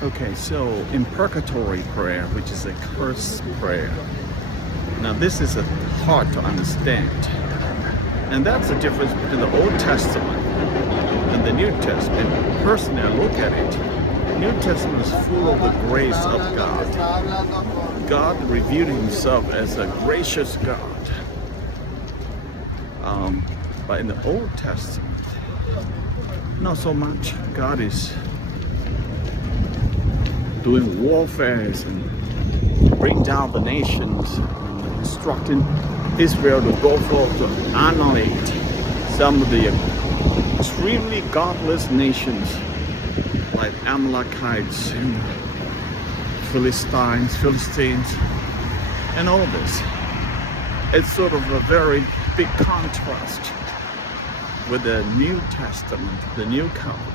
Okay, so imprecatory prayer, which is a curse prayer. Now this is hard to understand. And that's the difference between the Old Testament and the New Testament. Personally, I look at it. New Testament is full of the grace of God. God revealed himself as a gracious God. But in the Old Testament, not so much. God is doing warfare and bring down the nations, and instructing Israel to go forth to annihilate some of the extremely godless nations like Amalekites and Philistines, and all this. It's sort of a very big contrast with the New Testament, the New Covenant.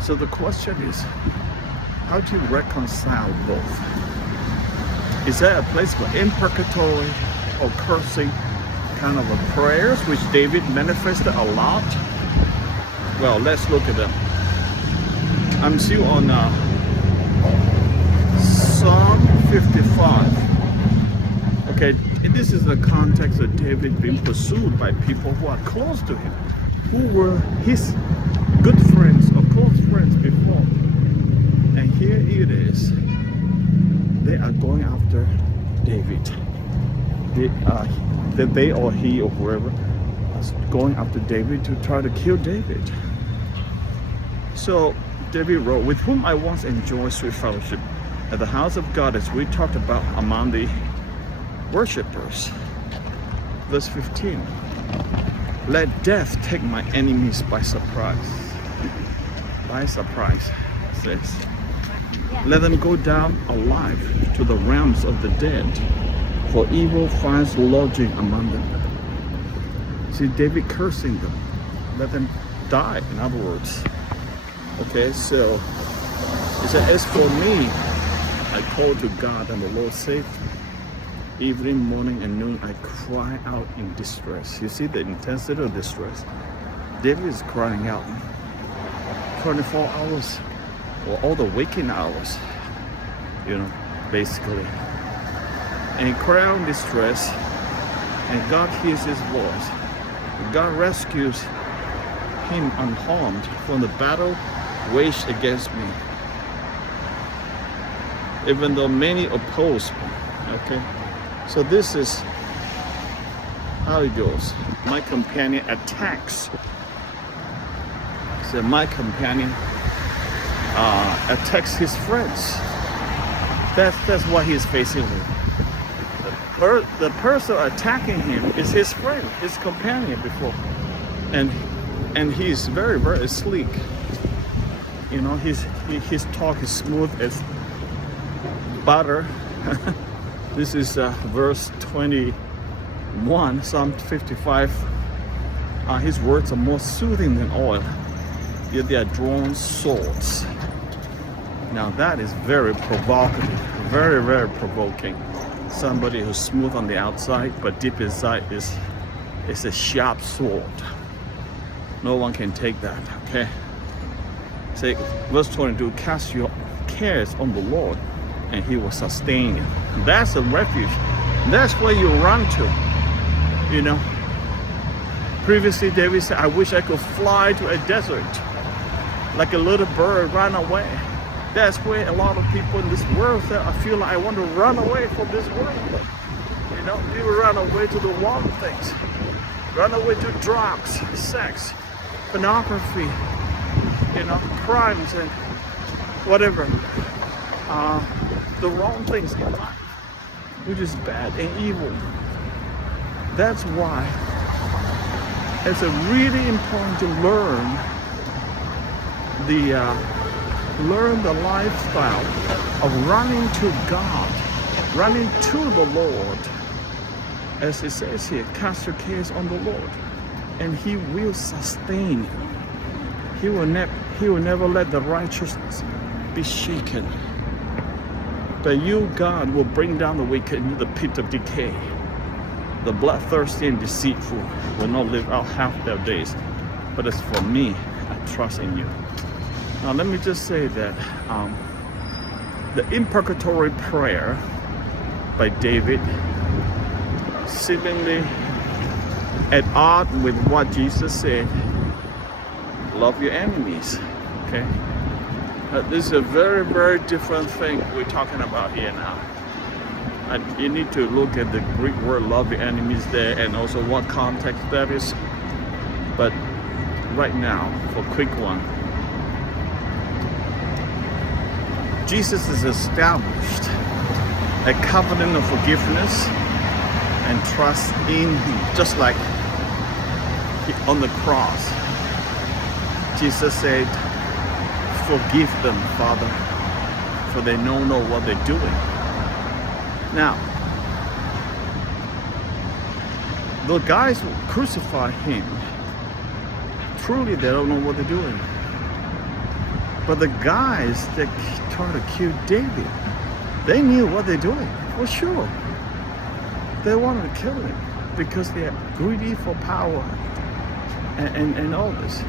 So the question is, how do you reconcile both? Is there a place for imprecatory or cursing kind of a prayers, which David manifested a lot? Well, let's look at them. I'm still on Psalm 55. Okay, this is the context of David being pursued by people who are close to him, who were his good friends or close friends before. And here it is. They are going after David. They or he or whoever is going after David to try to kill David. So David wrote, with whom I once enjoyed sweet fellowship at the house of God, as we talked about among the worshippers. Verse 15. Let death take my enemies by surprise. By surprise, it says. Let them go down alive to the realms of the dead, for evil finds lodging among them. See, David cursing them. Let them die, in other words. Okay, so he said, as for me, I call to God and the Lord saved me. Evening, morning, and noon, I cry out in distress. You see the intensity of distress. David is crying out 24 hours, or all the waking hours, basically. And he cries out in distress, and God hears his voice. God rescues him unharmed from the battle waged against me, even though many oppose me. Okay, so this is how it goes. My companion attacks. So my companion attacks his friends. That's what he's facing with. The person attacking him is his friend, his companion before, and he's very, very sleek. His talk is smooth as butter. This is verse 21, Psalm 55. His words are more soothing than oil, yet they are drawn swords. Now that is very provocative, very, very provoking. Somebody who's smooth on the outside, but deep inside is a sharp sword. No one can take that, okay? Say, verse 22, cast your cares on the Lord, and he will sustain you. That's a refuge. That's where you run to, Previously, David said, I wish I could fly to a desert, like a little bird, run away. That's where a lot of people in this world say, I feel like I want to run away from this world. People run away to the wrong things. Run away to drugs, sex, pornography, crimes and whatever. The wrong things in life, which is bad and evil. That's why it's really important to learn the lifestyle of running to God, running to the Lord. As it says here, cast your cares on the Lord, and he will sustain you. He will never let the righteous be shaken. But you, God, will bring down the wicked into the pit of decay. The bloodthirsty and deceitful will not live out half their days. But as for me, I trust in you. Now let me just say that the imprecatory prayer by David seemingly at odds with what Jesus said, love your enemies. Okay, this is a very, very different thing we're talking about here now. And you need to look at the Greek word love your enemies there, and also what context that is. But right now, for a quick one, Jesus has established a covenant of forgiveness and trust in Him, just like on the cross. Jesus said, forgive them, Father, for they don't know what they're doing. Now, the guys who crucified Him, truly they don't know what they're doing. But the guys that tried to kill David, they knew what they're doing, for sure. They wanted to kill him because they are greedy for power and all this.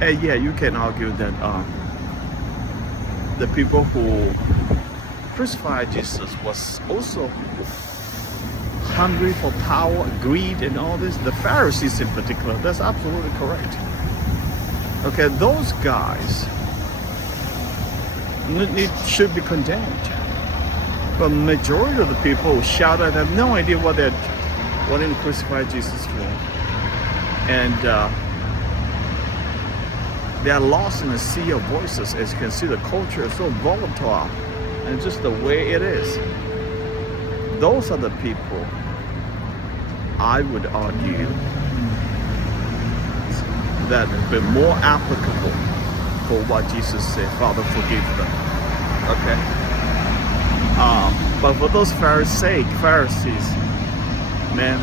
And yeah, you can argue that the people who crucified Jesus was also hungry for power, greed, and all this. The Pharisees in particular, that's absolutely correct. Okay, those guys should be condemned. But the majority of the people who shouted have no idea what they're wanting to crucify Jesus for. And they are lost in a sea of voices. As you can see, the culture is so volatile, and just the way it is. Those are the people, I would argue, that have been more applicable for what Jesus said, Father, forgive them. Okay? But for those Pharisees, man,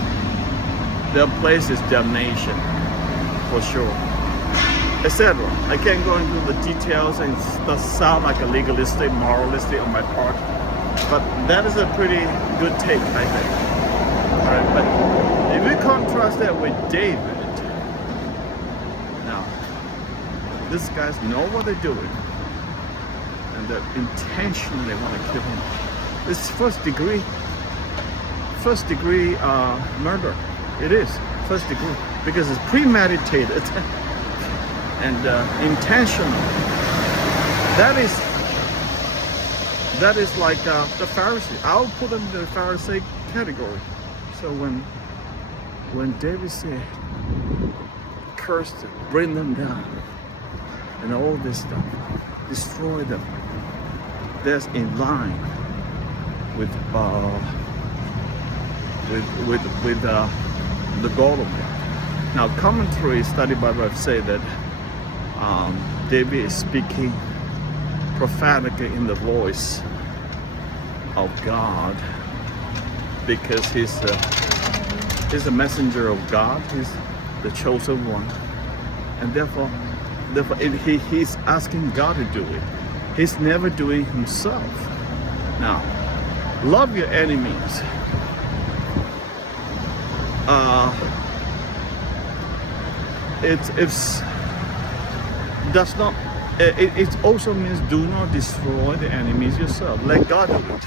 their place is damnation, for sure, etc. I can't go into the details, and it does sound like a legalistic, moralistic on my part, but that is a pretty good take, I think. Alright, but if we contrast that with David, now, these guys know what they're doing, and they intentionally want to kill him. It's first degree murder. It is first degree because it's premeditated and intentional. That is like the Pharisee. I'll put them in the Pharisee category. So when David said, "Curse them, bring them down," and all this stuff, destroy them, that's in line with the goal of it. Now, commentary studied by have said that David is speaking prophetically in the voice of God because he's a messenger of God. He's the chosen one, and therefore he's asking God to do it. He's never doing himself. Now, love your enemies. It also means do not destroy the enemies yourself. Let God do it.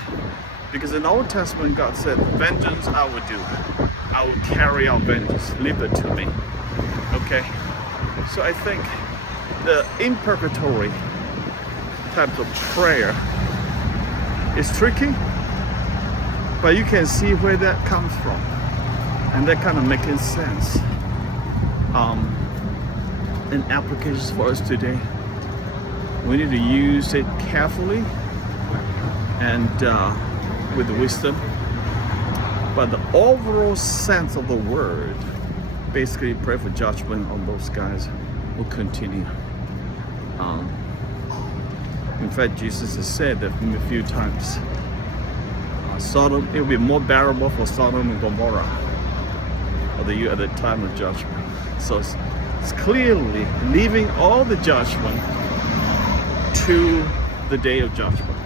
Because in the Old Testament, God said, vengeance I will do. I will carry out vengeance. Leave it to me. Okay? So I think the imprecatory type of prayer is tricky, but you can see where that comes from. And that kind of making sense. In applications for us today, we need to use it carefully and with wisdom. But the overall sense of the word, basically pray for judgment on those guys, will continue. In fact, Jesus has said that a few times, Sodom, it will be more bearable for Sodom and Gomorrah at the time of judgment. So it's clearly leaving all the judgment to the day of judgment.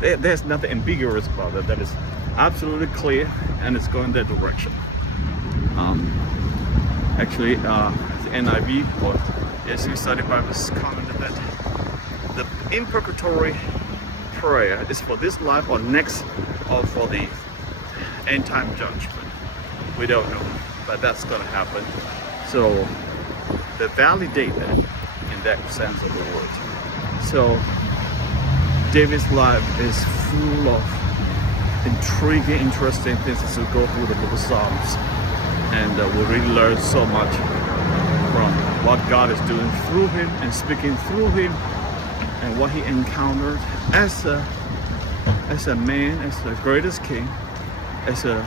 There's nothing ambiguous about that. That is absolutely clear, and it's going that direction. Actually, the NIV or Yes, we studied Bible's commented that the imprecatory prayer is for this life or next, or for the end time judgment. We don't know, but that's going to happen. So they validate that in that sense of the word. So David's life is full of intriguing, interesting things as we go through the book of Psalms, and we really learn so much from what God is doing through him and speaking through him, and what he encountered as a man, as the greatest king, as a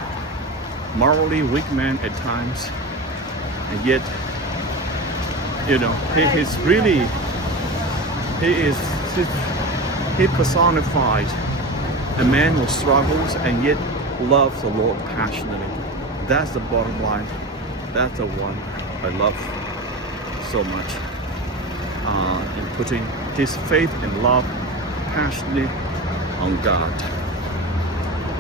morally weak man at times, and yet, you know, he personified a man who struggles and yet loves the Lord passionately. That's the bottom line. That's the one I love so much, in putting his faith and love passionately on God.